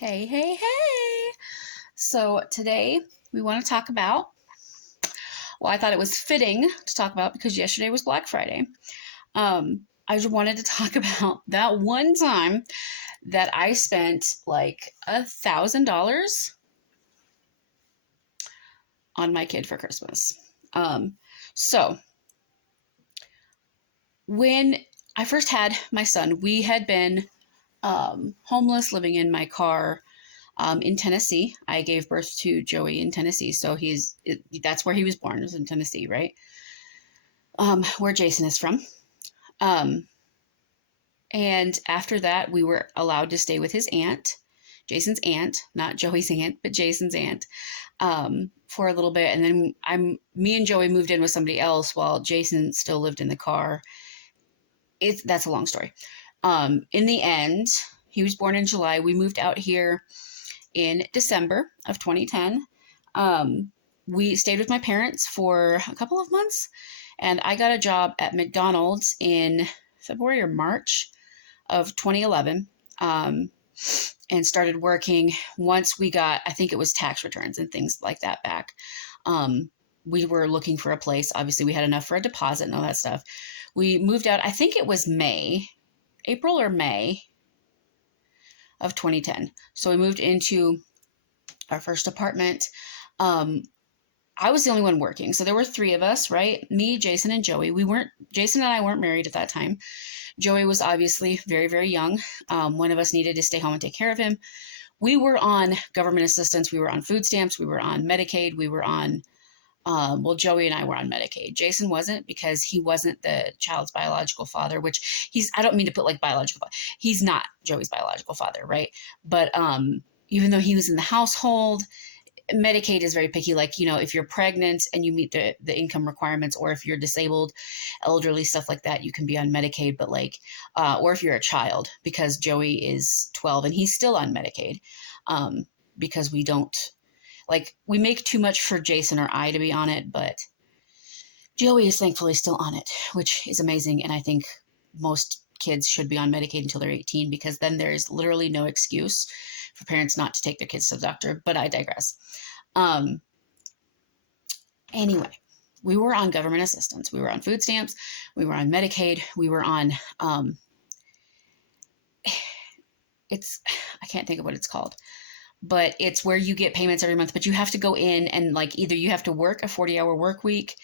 Hey, hey, hey. So today we want to talk about, well, I thought it was fitting to talk about because yesterday was Black Friday. I just wanted to talk about that one time that I spent like $1,000 on my kid for Christmas. Um, so when I first had my son, we had been homeless, living in my car in Tennessee. I gave birth to Joey in Tennessee, so that's where he was born, was in Tennessee, right? Where Jason is from. Um, and after that, we were allowed to stay with his aunt, Jason's aunt, not Joey's aunt, but Jason's aunt, for a little bit. And then me and Joey moved in with somebody else while Jason still lived in the car. That's a long story. In the end, he was born in July. We moved out here in December of 2010. We stayed with my parents for a couple of months, and I got a job at McDonald's in February or March of 2011, and started working once we got, I think it was tax returns and things like that back. We were looking for a place. Obviously, we had enough for a deposit and all that stuff. We moved out, I think it was April or May of 2010. So we moved into our first apartment. I was the only one working. So there were three of us, right? Me, Jason, and Joey. Jason and I weren't married at that time. Joey was obviously very, very young. One of us needed to stay home and take care of him. We were on government assistance. We were on food stamps. We were on Medicaid. We were on, Joey and I were on Medicaid. Jason wasn't because he wasn't the child's biological father, which I don't mean to put like biological, he's not Joey's biological father, right? But even though he was in the household, Medicaid is very picky. Like, if you're pregnant and you meet the income requirements, or if you're disabled, elderly, stuff like that, you can be on Medicaid. But or if you're a child, because Joey is 12 and he's still on Medicaid, because we make too much for Jason or I to be on it, but Joey is thankfully still on it, which is amazing. And I think most kids should be on Medicaid until they're 18, because then there's literally no excuse for parents not to take their kids to the doctor. But I digress. Anyway, we were on government assistance. We were on food stamps. We were on Medicaid. We were on, I can't think of what it's called, but it's where you get payments every month, but you have to go in and either you have to work a 40-hour work week,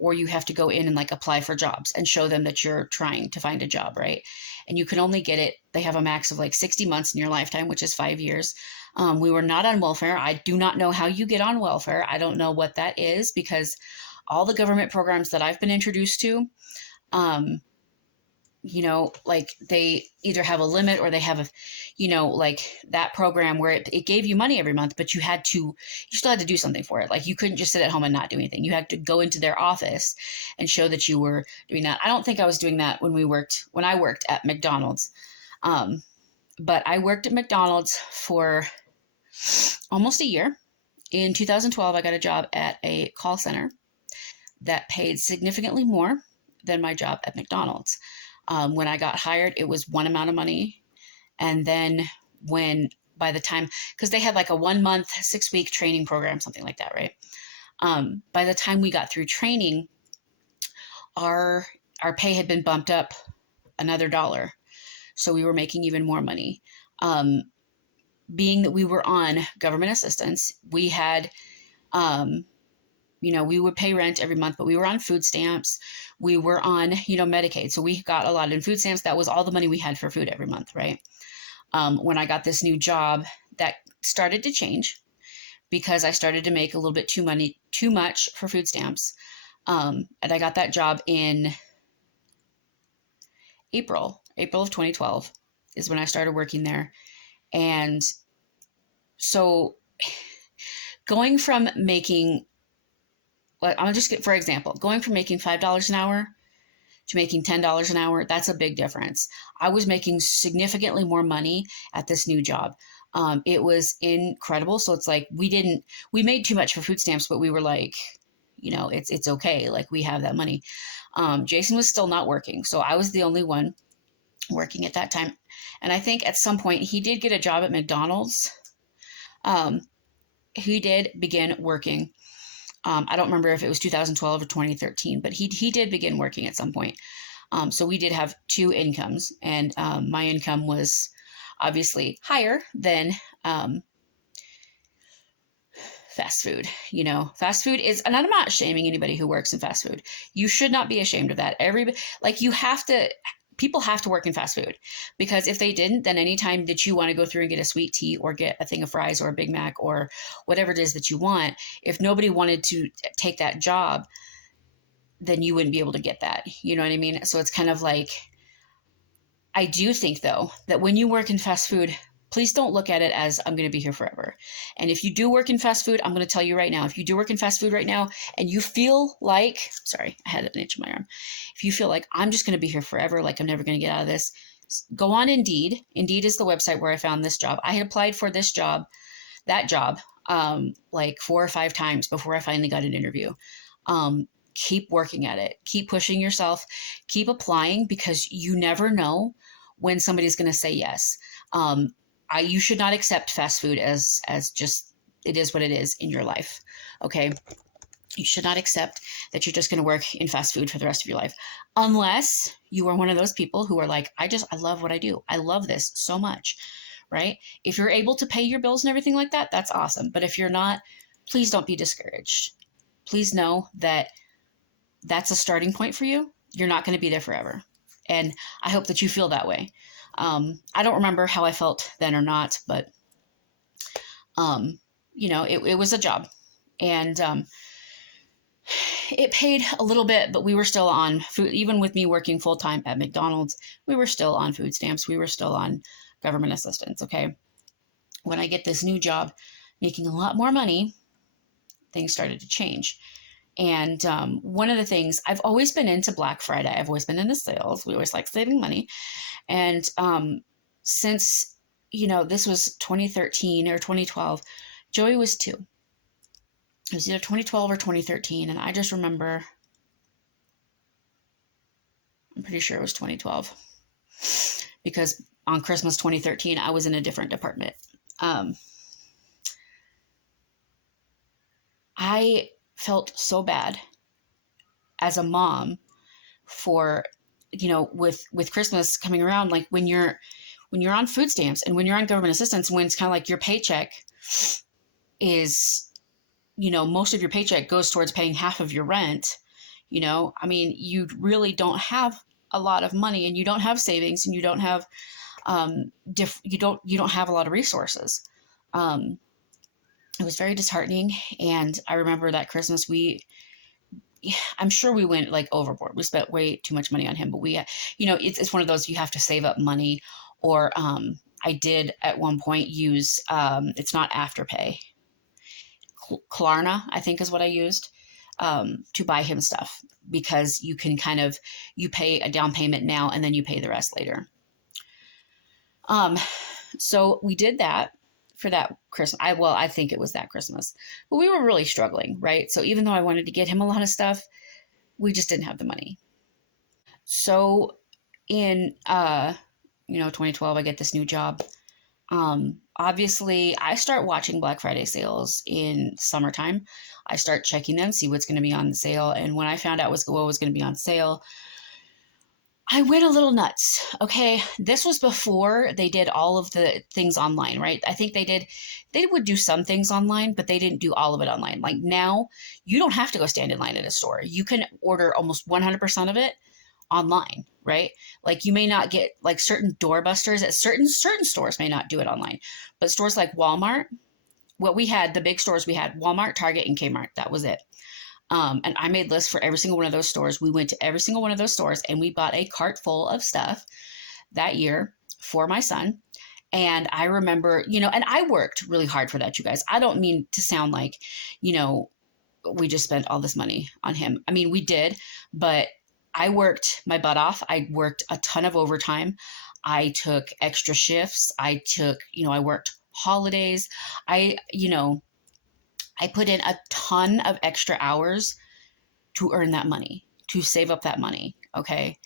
or you have to go in and apply for jobs and show them that you're trying to find a job, right? And you can only get it, they have a max of 60 months in your lifetime, which is 5 years. We were not on welfare. I do not know how you get on welfare. I don't know what that is, because all the government programs that I've been introduced to, they either have a limit, or they have that program where it gave you money every month, but you still had to do something for it. You couldn't just sit at home and not do anything. You had to go into their office and show that you were doing that. I don't think I was doing that when I worked at McDonald's. But I worked at McDonald's for almost a year. In 2012, I got a job at a call center that paid significantly more than my job at McDonald's. When I got hired, it was one amount of money. And then by the time, because they had a 1 month, 6-week training program, something like that, right? By the time we got through training, our pay had been bumped up another $1. So we were making even more money. Being that we were on government assistance, we had, we would pay rent every month, but we were on food stamps. We were on, Medicaid. So we got a lot in food stamps. That was all the money we had for food every month, right? When I got this new job, that started to change, because I started to make a little bit too much for food stamps. And I got that job in April of 2012 is when I started working there. And so going from making, I'll just get, for example, going from making $5 an hour to making $10 an hour, that's a big difference. I was making significantly more money at this new job. It was incredible. So it's we made too much for food stamps, but we were it's okay. We have that money. Jason was still not working. So I was the only one working at that time. And I think at some point he did get a job at McDonald's. Um, he did begin working. I don't remember if it was 2012 or 2013, but he did begin working at some point. So we did have two incomes, and my income was obviously higher than fast food. You know, fast food is, and I'm not shaming anybody who works in fast food. You should not be ashamed of that. Like, you have to, people have to work in fast food, because if they didn't, then anytime that you want to go through and get a sweet tea or get a thing of fries or a Big Mac or whatever it is that you want, if nobody wanted to take that job, then you wouldn't be able to get that. You know what I mean? So it's kind of like, I do think though that when you work in fast food, please don't look at it as I'm going to be here forever. And if you do work in fast food, I'm going to tell you right now, if you do work in fast food right now and you feel like, sorry, I had an itch in my arm. If you feel like I'm just going to be here forever, like I'm never going to get out of this, go on Indeed. Indeed is the website where I found this job. I had applied for this job, that job, like 4 or 5 times before I finally got an interview. Keep working at it. Keep pushing yourself. Keep applying, because you never know when somebody's going to say yes. You should not accept fast food as just, it is what it is in your life. Okay. You should not accept that you're just going to work in fast food for the rest of your life, unless you are one of those people who are like, I love what I do. I love this so much. Right. If you're able to pay your bills and everything like that, that's awesome. But if you're not, please don't be discouraged. Please know that that's a starting point for you. You're not going to be there forever. And I hope that you feel that way. I don't remember how I felt then or not, but, it was a job, and it paid a little bit, but we were still on food. Even with me working full time at McDonald's, we were still on food stamps. We were still on government assistance. Okay. When I get this new job, making a lot more money, things started to change. And one of the things, I've always been into Black Friday. I've always been into sales. We always like saving money. And since, this was 2013 or 2012, Joey was 2. It was either 2012 or 2013. And I just remember, I'm pretty sure it was 2012. Because on Christmas 2013, I was in a different department. I felt so bad as a mom for, with Christmas coming around, like when you're on food stamps and when you're on government assistance, when it's kind of like your paycheck is, most of your paycheck goes towards paying half of your rent. You really don't have a lot of money, and you don't have savings, and you don't have, you don't have a lot of resources. It was very disheartening. And I remember that Christmas, I'm sure we went like overboard. We spent way too much money on him, but it's one of those, you have to save up money, or, I did at one point use, it's not Afterpay. Klarna, I think is what I used, to buy him stuff, because you can you pay a down payment now and then you pay the rest later. So we did that for that Christmas. I think it was that Christmas, but we were really struggling, right? So even though I wanted to get him a lot of stuff, we just didn't have the money. So in, 2012, I get this new job. Obviously I start watching Black Friday sales in summertime. I start checking them, see what's going to be on the sale. And when I found out what was going to be on sale, I went a little nuts. Okay. This was before they did all of the things online, right? I think they would do some things online, but they didn't do all of it online. Like now, you don't have to go stand in line at a store. You can order almost 100% of it online, right? Like you may not get, like, certain doorbusters at certain stores may not do it online, but stores like Walmart, the big stores we had, Walmart, Target, and Kmart, that was it. And I made lists for every single one of those stores. We went to every single one of those stores and we bought a cart full of stuff that year for my son. And I remember, and I worked really hard for that, you guys. I don't mean to sound like, we just spent all this money on him. I mean, we did, but I worked my butt off. I worked a ton of overtime. I took extra shifts. I worked holidays. I put in a ton of extra hours to earn that money, to save up that money, okay?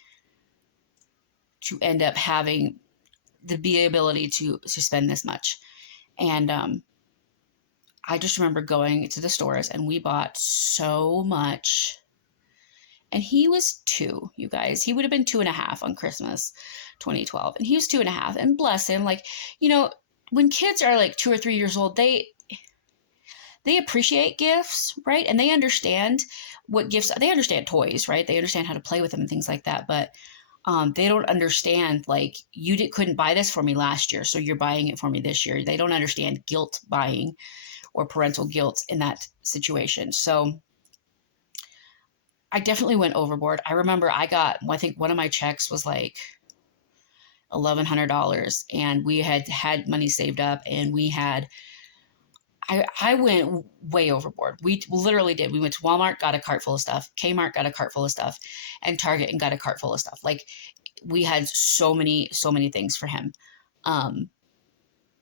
To end up having the ability to spend this much. And I just remember going to the stores and we bought so much. And he was 2, you guys. He would have been 2.5 on Christmas 2012. And he was 2.5. And bless him, like, you know, when kids are like 2 or 3 years old, they appreciate gifts, right? And they understand what gifts, they understand toys, right? They understand how to play with them and things like that. But they don't understand, like, couldn't buy this for me last year, so you're buying it for me this year. They don't understand guilt buying or parental guilt in that situation. So I definitely went overboard. I remember I think one of my checks was like $1,100, and we had money saved up, and I went way overboard. We literally did. We went to Walmart, got a cart full of stuff, Kmart got a cart full of stuff, and Target and got a cart full of stuff. Like, we had so many things for him.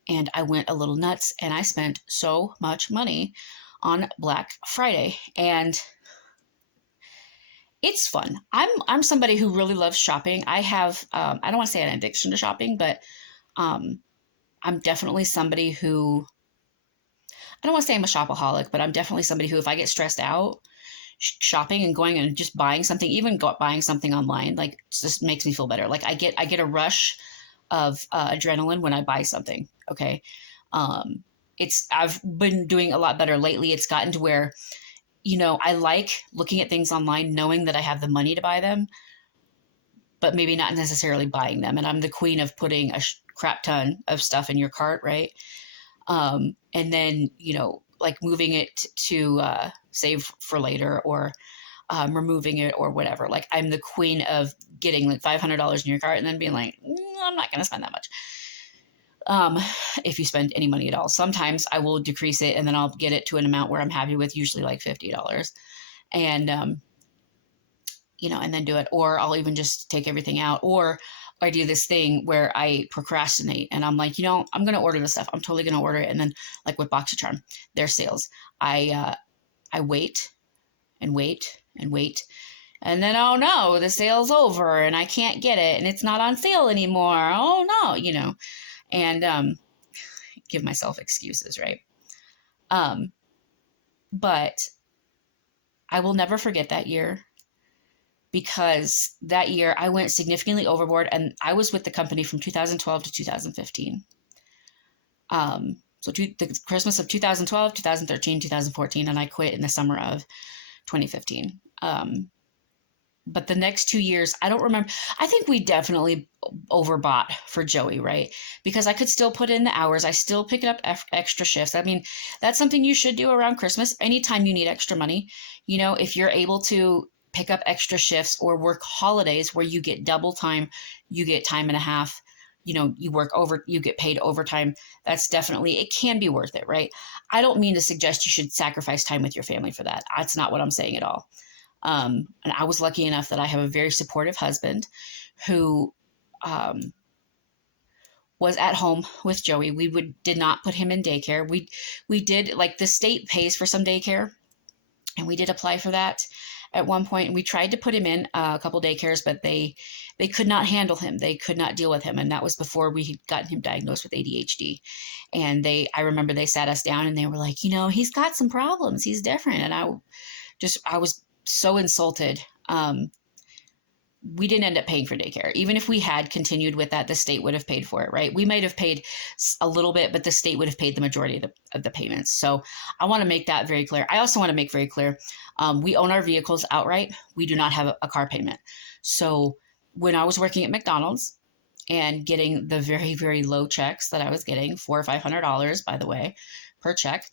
And I went a little nuts, and I spent so much money on Black Friday. And it's fun. I'm somebody who really loves shopping. I have I don't want to say an addiction to shopping, but I'm definitely somebody who, I don't want to say I'm a shopaholic, but I'm definitely somebody who, if I get stressed out, shopping and going and just buying something, even buying something online, like, just makes me feel better. Like, I get a rush of adrenaline when I buy something. Okay. I've been doing a lot better lately. It's gotten to where, you know, I like looking at things online, knowing that I have the money to buy them, but maybe not necessarily buying them. And I'm the queen of putting a crap ton of stuff in your cart, right? And then, you know, like moving it to save for later, or removing it or whatever. Like, I'm the queen of getting like $500 in your cart and then being like, I'm not going to spend that much. If you spend any money at all. Sometimes I will decrease it and then I'll get it to an amount where I'm happy with, usually like $50. And, you know, and then do it. Or I'll even just take everything out. Or I do this thing where I procrastinate and I'm like, you know, I'm going to order this stuff. I'm totally going to order it. And then, like with BoxyCharm, their sales, I wait and wait and wait. And then, oh no, the sale's over and I can't get it and it's not on sale anymore. Oh no, you know, and give myself excuses, right? But I will never forget that year, because that year I went significantly overboard, and I was with the company from 2012 to 2015. So the Christmas of 2012, 2013, 2014, and I quit in the summer of 2015. But the next 2 years, I don't remember. I think we definitely overbought for Joey, right? Because I could still put in the hours. I still pick up extra shifts. I mean, that's something you should do around Christmas. Anytime you need extra money, you know, if you're able to pick up extra shifts or work holidays where you get double time, you get time and a half, you know, you get paid overtime. That's definitely, it can be worth it, right? I don't mean to suggest you should sacrifice time with your family for that. That's not what I'm saying at all. And I was lucky enough that I have a very supportive husband who was at home with Joey. We did not put him in daycare. We did, like, the state pays for some daycare, and we did apply for that at one point. And we tried to put him in a couple daycares, but they could not handle him. They could not deal with him, and that was before we had gotten him diagnosed with ADHD. And I remember they sat us down and they were like, you know, he's got some problems. He's different. And I was so insulted. We didn't end up paying for daycare. Even if we had continued with that, the state would have paid for it, right? We might have paid a little bit, but the state would have paid the majority of the payments. So I want to make that very clear. I also want to make very clear, we own our vehicles outright. We do not have a car payment. So when I was working at McDonald's and getting the very, very low checks that I was getting, $400 or $500, by the way, per check,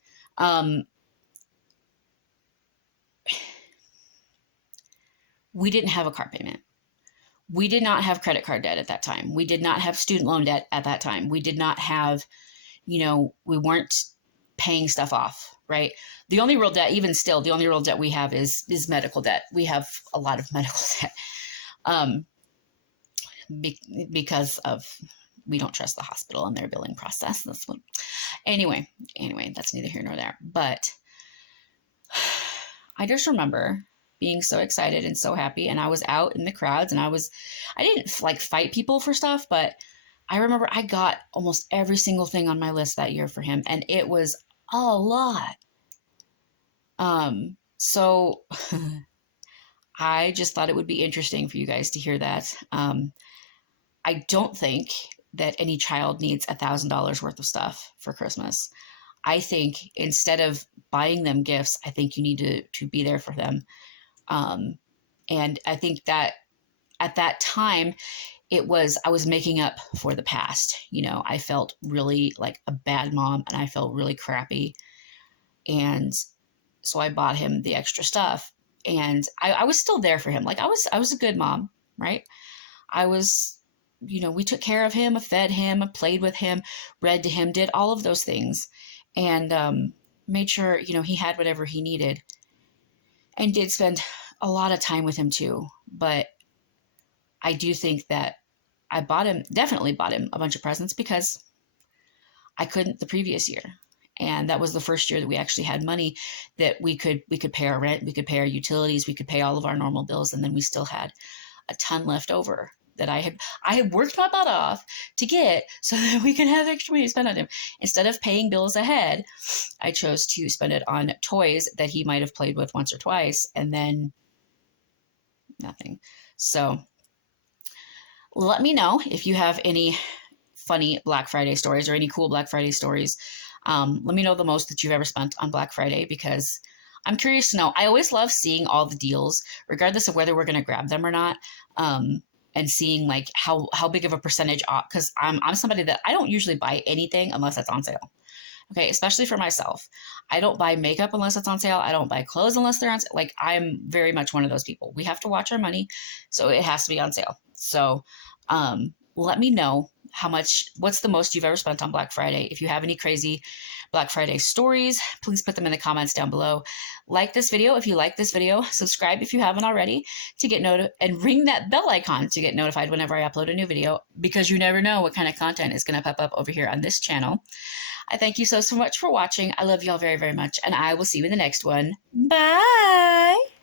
we didn't have a car payment. We did not have credit card debt at that time. We did not have student loan debt at that time. We did not have, you know, we weren't paying stuff off, right? The only real debt, even still, the only real debt we have is medical debt. We have a lot of medical debt because we don't trust the hospital and their billing process. That's what. Anyway, that's neither here nor there. But I just remember being so excited and so happy. And I was out in the crowds, and I didn't like fight people for stuff, but I remember I got almost every single thing on my list that year for him, and it was a lot. So I just thought it would be interesting for you guys to hear that. I don't think that any child needs $1,000 worth of stuff for Christmas. I think instead of buying them gifts, I think you need to be there for them. Um, and I think that at that time, I was making up for the past. You know, I felt really like a bad mom and I felt really crappy. And so I bought him the extra stuff. And I was still there for him. Like I was a good mom, right? I was, you know, we took care of him, fed him, played with him, read to him, did all of those things, and made sure, you know, he had whatever he needed, and did spend a lot of time with him too. But I do think that definitely bought him a bunch of presents because I couldn't the previous year. And that was the first year that we actually had money that we could pay our rent, we could pay our utilities, we could pay all of our normal bills, and then we still had a ton left over that I had worked my butt off to get so that we could have extra money to spend on him. Instead of paying bills ahead, I chose to spend it on toys that he might have played with once or twice, and then nothing. So let me know if you have any funny Black Friday stories or any cool Black Friday stories. Let me know the most that you've ever spent on Black Friday because I'm curious to know. I always love seeing all the deals, regardless of whether we're going to grab them or not, and seeing like how big of a percentage off. Because I'm somebody that I don't usually buy anything unless it's on sale. Okay, especially for myself. I don't buy makeup unless it's on sale. I don't buy clothes unless they're on sale. Like I'm very much one of those people. We have to watch our money, so it has to be on sale. So let me know what's the most you've ever spent on Black Friday. If you have any crazy Black Friday stories, please put them in the comments down below. Like this video if you like this video, subscribe if you haven't already to get and ring that bell icon to get notified whenever I upload a new video, because you never know what kind of content is going to pop up over here on this channel. I thank you so much for watching. I love y'all very, very much, and I will see you in the next one. Bye!